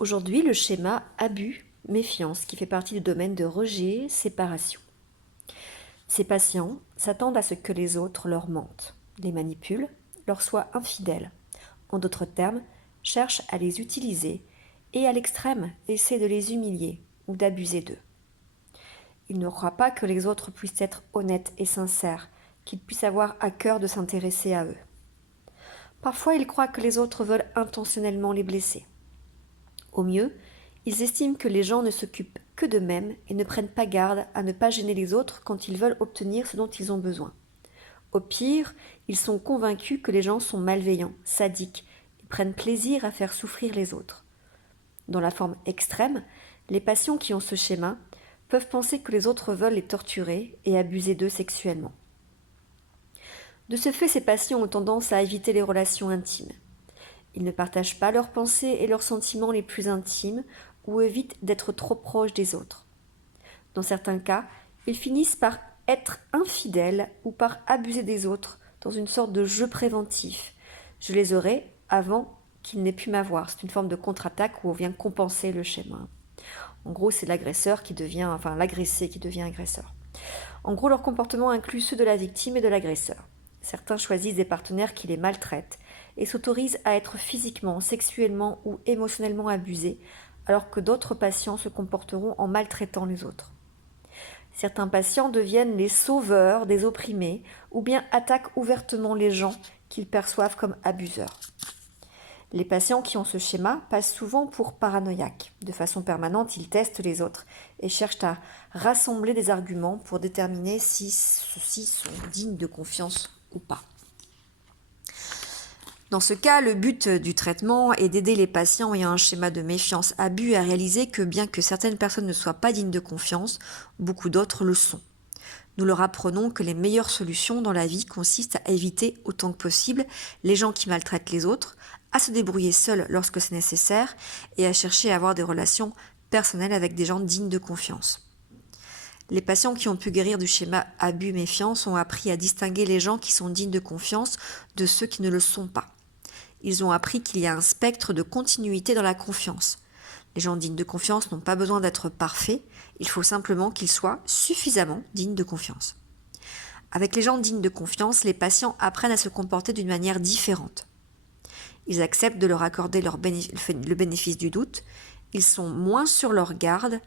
Aujourd'hui, le schéma abus-méfiance qui fait partie du domaine de rejet-séparation. Ces patients s'attendent à ce que les autres leur mentent, les manipulent, leur soient infidèles. En d'autres termes, cherchent à les utiliser et à l'extrême essaient de les humilier ou d'abuser d'eux. Ils ne croient pas que les autres puissent être honnêtes et sincères, qu'ils puissent avoir à cœur de s'intéresser à eux. Parfois, ils croient que les autres veulent intentionnellement les blesser. Au mieux, ils estiment que les gens ne s'occupent que d'eux-mêmes et ne prennent pas garde à ne pas gêner les autres quand ils veulent obtenir ce dont ils ont besoin. Au pire, ils sont convaincus que les gens sont malveillants, sadiques, et prennent plaisir à faire souffrir les autres. Dans la forme extrême, les patients qui ont ce schéma peuvent penser que les autres veulent les torturer et abuser d'eux sexuellement. De ce fait, ces patients ont tendance à éviter les relations intimes. Ils ne partagent pas leurs pensées et leurs sentiments les plus intimes ou évitent d'être trop proches des autres. Dans certains cas, ils finissent par être infidèles ou par abuser des autres dans une sorte de jeu préventif. Je les aurai avant qu'ils n'aient pu m'avoir. C'est une forme de contre-attaque où on vient compenser le schéma. En gros, c'est l'agresseur qui devient, enfin l'agressé qui devient agresseur. En gros, leur comportement inclut ceux de la victime et de l'agresseur. Certains choisissent des partenaires qui les maltraitent et s'autorisent à être physiquement, sexuellement ou émotionnellement abusés, alors que d'autres patients se comporteront en maltraitant les autres. Certains patients deviennent les sauveurs des opprimés ou bien attaquent ouvertement les gens qu'ils perçoivent comme abuseurs. Les patients qui ont ce schéma passent souvent pour paranoïaques. De façon permanente, ils testent les autres et cherchent à rassembler des arguments pour déterminer si ceux-ci sont dignes de confiance ou pas. Dans ce cas, le but du traitement est d'aider les patients ayant un schéma de méfiance-abus à réaliser que bien que certaines personnes ne soient pas dignes de confiance, beaucoup d'autres le sont. Nous leur apprenons que les meilleures solutions dans la vie consistent à éviter autant que possible les gens qui maltraitent les autres, à se débrouiller seuls lorsque c'est nécessaire et à chercher à avoir des relations personnelles avec des gens dignes de confiance. Les patients qui ont pu guérir du schéma abus-méfiance ont appris à distinguer les gens qui sont dignes de confiance de ceux qui ne le sont pas. Ils ont appris qu'il y a un spectre de continuité dans la confiance. Les gens dignes de confiance n'ont pas besoin d'être parfaits, il faut simplement qu'ils soient suffisamment dignes de confiance. Avec les gens dignes de confiance, les patients apprennent à se comporter d'une manière différente. Ils acceptent de leur accorder le bénéfice du doute, ils sont moins sur leur garde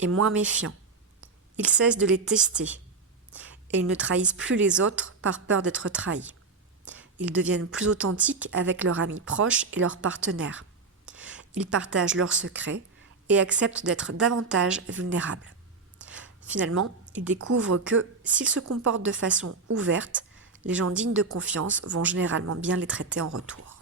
et moins méfiants. Ils cessent de les tester et ils ne trahissent plus les autres par peur d'être trahis. Ils deviennent plus authentiques avec leurs amis proches et leurs partenaires. Ils partagent leurs secrets et acceptent d'être davantage vulnérables. Finalement, ils découvrent que, s'ils se comportent de façon ouverte, les gens dignes de confiance vont généralement bien les traiter en retour.